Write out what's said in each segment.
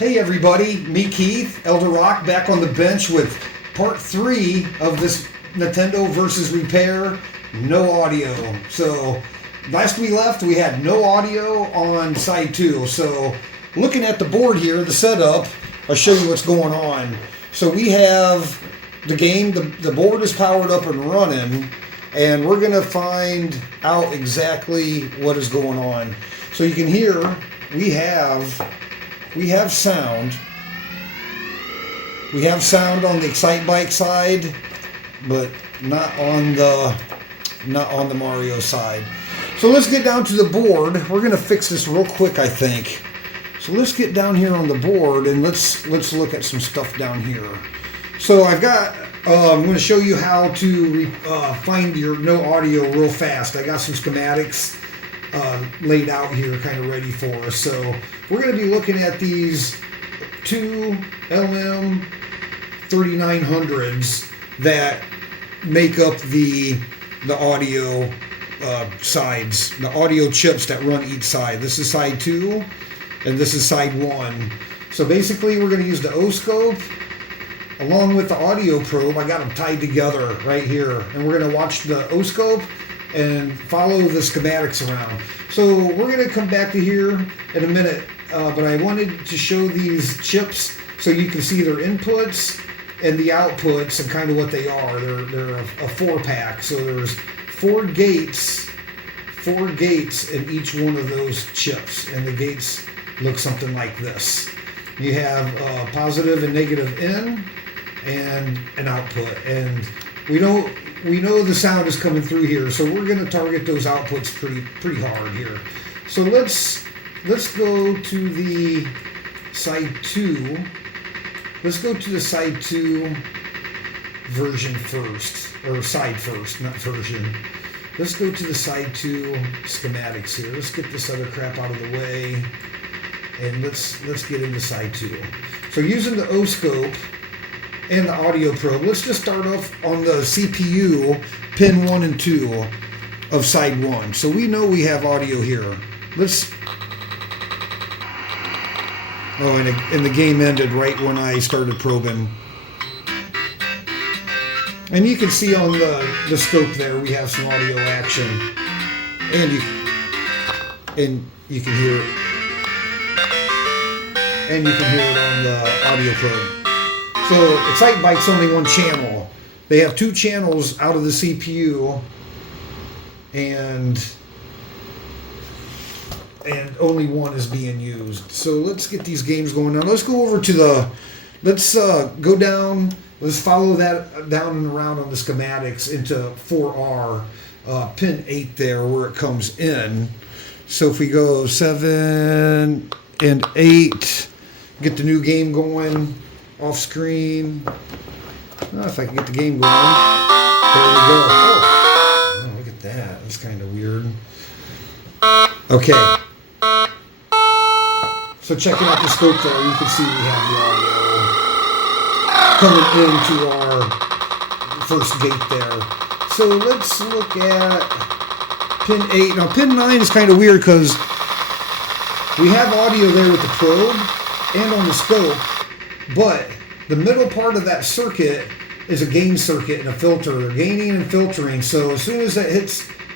Hey everybody, me Keith, Elder Rock, back on the bench with part 3 of this Nintendo versus Repair, no audio. So last we left, we had no audio on side 2. So looking at the board here, the setup, I'll show you what's going on. So we have the game, the board is powered up and running, and we're going to find out exactly what is going on. So you can hear we have sound. We have sound on the Excitebike side, but not on the Mario side. So let's get down to the board. We're gonna fix this real quick, I think. So let's get down here on the board and let's look at some stuff down here. So I've got. I'm going to show you how to find your no audio real fast. I got some schematics laid out here, kind of ready for us. So we're going to be looking at these two LM3900s that make up the audio sides, the audio chips that run each side. This is side 2 and this is side 1. So basically we're going to use the Oscilloscope along with the audio probe. I got them tied together right here, and we're going to watch the Oscilloscope and follow the schematics around. So we're going to come back to here in a minute, but I wanted to show these chips so you can see their inputs and the outputs and kind of what they are. They're a 4-pack, so there's 4 gates in each one of those chips, and the gates look something like this. You have positive and negative in and an output, and we know the sound is coming through here, so we're going to target those outputs pretty hard here. So let's go to the side 2. Let's go to the side 2 version first, or side first, not version. Let's go to the side 2 schematics here. Let's get this other crap out of the way, and let's get into side 2. So using the Oscilloscope and the audio probe, let's just start off on the CPU pin 1 and 2 of side 1. So we know we have audio here. And the game ended right when I started probing. And you can see on the scope there we have some audio action, and you can hear it. And you can hear it on the audio probe. So Excitebike's only one channel. They have 2 channels out of the CPU, and only one is being used. So let's get these games going on. Let's go over to let's go down. Let's follow that down and around on the schematics into 4R, pin 8 there where it comes in. So if we go 7 and 8, get the new game going off screen. Oh, if I can get the game going. There we go. Oh, look at that. That's kind of weird. Okay. So checking out the scope there, you can see we have the audio coming into our first gate there. So let's look at pin 8. Now pin 9 is kind of weird because we have audio there with the probe and on the scope, but the middle part of that circuit is a gain circuit and a filter. They're gaining and filtering. So as soon as that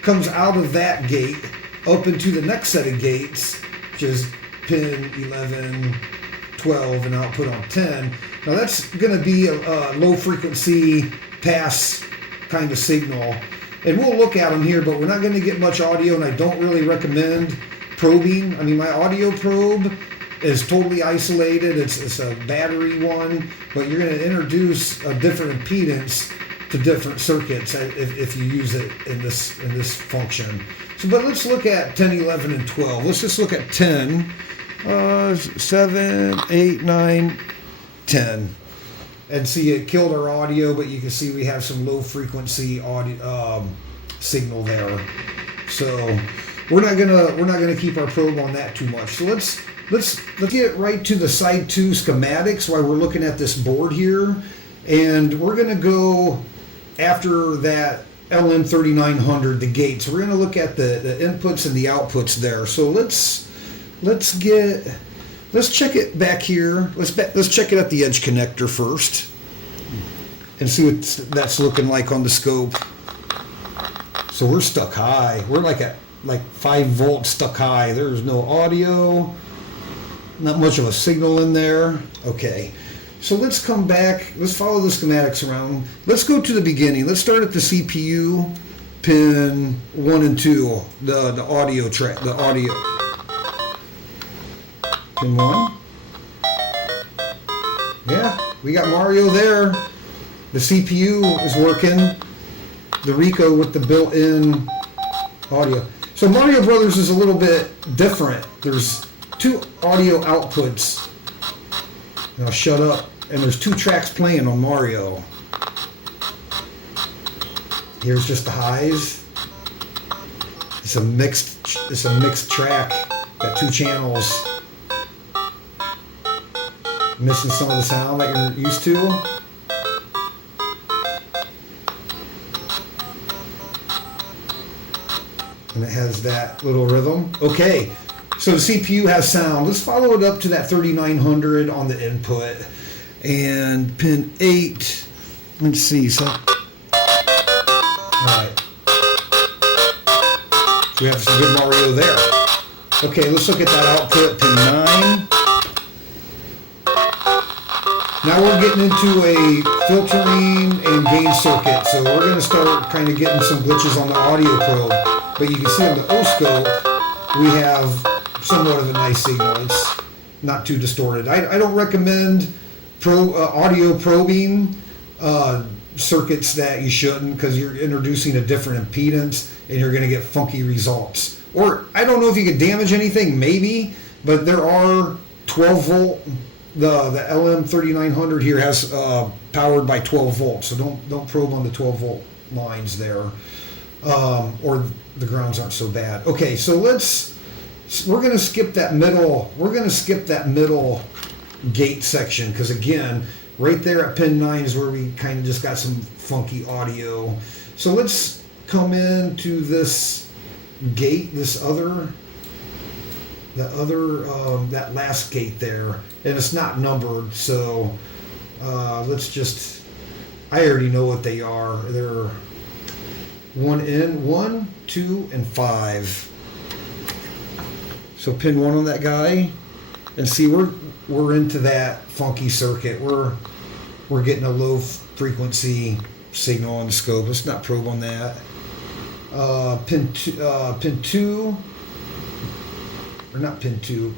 comes out of that gate up into the next set of gates, which is pin 11, 12, and output on 10. Now that's going to be a low frequency pass kind of signal. And we'll look at them here, but we're not going to get much audio, and I don't really recommend probing. I mean, my audio probe is totally isolated. It's a battery one, but you're going to introduce a different impedance to different circuits if you use it in this function. So, but let's look at 10, 11, and 12. Let's just look at 10, 7, 8, 9, 10, and see it killed our audio. But you can see we have some low frequency audio signal there. So we're not gonna keep our probe on that too much. So let's get right to the side 2 schematics while we're looking at this board here, and we're gonna go after that LM3900, the gates. We're gonna look at the inputs and the outputs there. So let's let's check it back here. Let's check it at the edge connector first and see what that's looking like on the scope. So we're stuck high. We're like at 5 volts stuck high. There's no audio, not much of a signal in there. Okay, so let's come back. Let's follow the schematics around. Let's go to the beginning. Let's start at the CPU pin 1 and 2, the audio track, the audio. Pin 1. Yeah, we got Mario there. The CPU is working. The Rico with the built-in audio. So Mario Brothers is a little bit different. There's 2 audio outputs. Now shut up. And there's 2 tracks playing on Mario. Here's just the highs. It's a mixed track. Got 2 channels. Missing some of the sound that you're used to. And it has that little rhythm. Okay, so the CPU has sound. Let's follow it up to that 3900 on the input. And pin 8, let's see, so, all right. So we have some good Mario there. Okay, let's look at that output, pin 9. Now we're getting into a filtering and gain circuit, so we're going to start kind of getting some glitches on the audio probe. But you can see on the Oscilloscope, we have somewhat of a nice signal. It's not too distorted. I don't recommend audio probing circuits that you shouldn't, because you're introducing a different impedance and you're going to get funky results. Or I don't know if you could damage anything, maybe, but there are 12 volt. The LM3900 here has powered by 12 volts, so don't probe on the 12 volt lines there, or the grounds aren't so bad. Okay, so we're going to skip that middle. We're going to skip that middle gate section, because again, right there at pin 9 is where we kind of just got some funky audio. So let's come into this gate, that last gate there, and it's not numbered, so let's just, I already know what they are. They're 1, 2, and 5. So pin 1 on that guy, and see we're into that funky circuit. We're getting a low frequency signal on the scope. Let's not probe on that. Pin 2. Or not pin 2.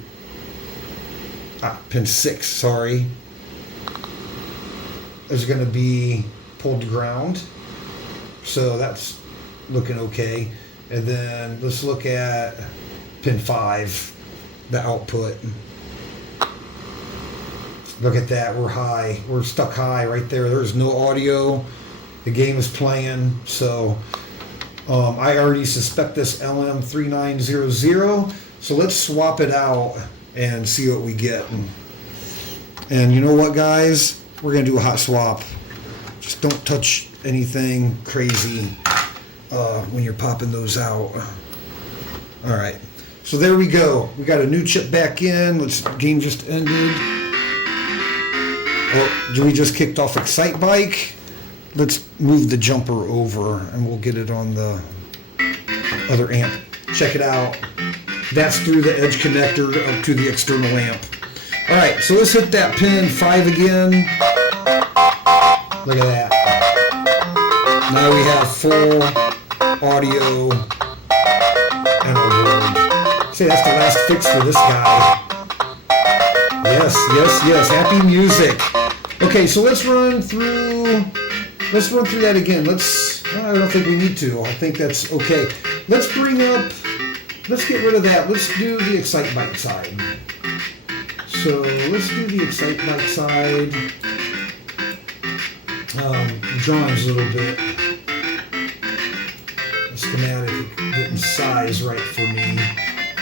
Pin 6, sorry. Is going to be pulled to ground. So that's looking okay. And then let's look at pin 5, the output. Look at that, we're high. We're stuck high right there. There's no audio. The game is playing. So I already suspect this LM3900. So let's swap it out and see what we get. And you know what, guys? We're going to do a hot swap. Just don't touch anything crazy when you're popping those out. All right. So there we go. We got a new chip back in. Game just ended. Or we just kicked off Excite Bike. Let's move the jumper over and we'll get it on the other amp. Check it out. That's through the edge connector up to the external amp. All right, so let's hit that pin 5 again. Look at that. Now we have full audio and a word. See, that's the last fix for this guy. Yes, yes, yes. Happy music. Okay, so let's run through that again. I don't think we need to. I think that's okay. Let's get rid of that. Let's do the Excite Bike side. So let's do the Excite Bike side. Drawing's a little bit schematic, getting size right for me.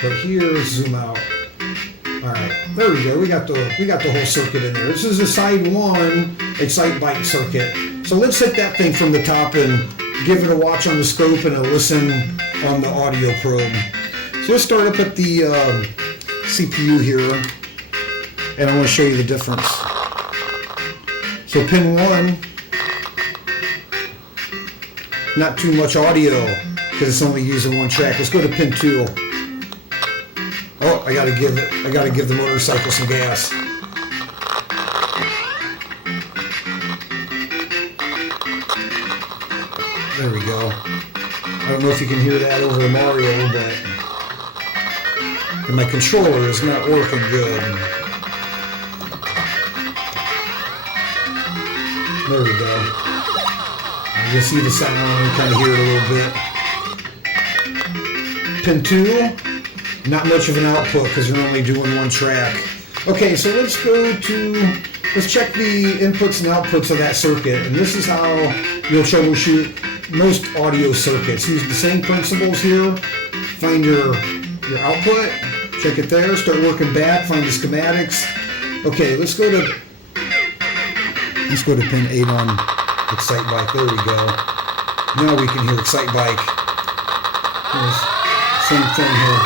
But here, zoom out. All right, there we go. We got the whole circuit in there. This is a side 1 Excite Bike circuit. So let's hit that thing from the top and give it a watch on the scope and a listen on the audio probe. So let's start up at the CPU here. and I want to show you the difference. So pin 1, not too much audio because it's only using one track. Let's go to pin 2. Oh, I gotta give the motorcycle some gas. There we go. I don't know if you can hear that over the Mario, but my controller is not working good. There we go. You can see the sound, kind of hear it a little bit. Pin 2, not much of an output because you're only doing one track. Okay, so let's check the inputs and outputs of that circuit, and this is how you'll troubleshoot most audio circuits. Use the same principles here. Find your output, check it there, start working back, find the schematics. Okay, let's go to pin 8 on Excite Bike. There we go. Now we can hear Excite Bike. Same thing here.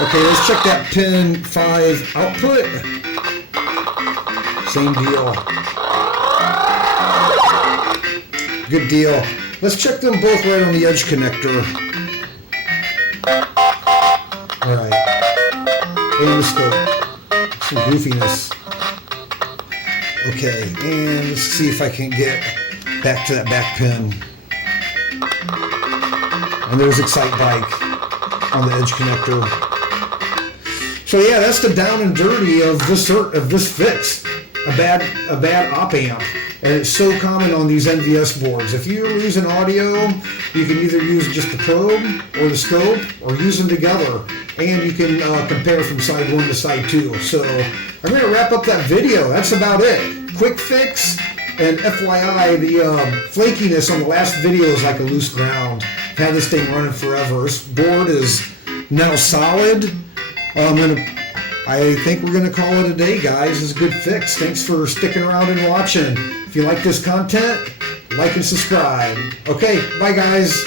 Okay, let's check that pin 5 output. Same deal. Good deal. Let's check them both right on the edge connector. Alright. And the scope. Some goofiness. Okay, and let's see if I can get back to that back pin. And there's Excite Bike on the edge connector. So yeah, that's the down and dirty of this fix. A bad op amp. And it's so common on these MVS boards. If you're losing audio, you can either use just the probe or the scope, or use them together. And you can compare from side 1 to side 2. So I'm going to wrap up that video. That's about it. Quick fix. And FYI, the flakiness on the last video is like a loose ground. I've had this thing running forever. This board is now solid. I think we're going to call it a day, guys. It's a good fix. Thanks for sticking around and watching. If you like this content, like and subscribe. Okay, bye, guys.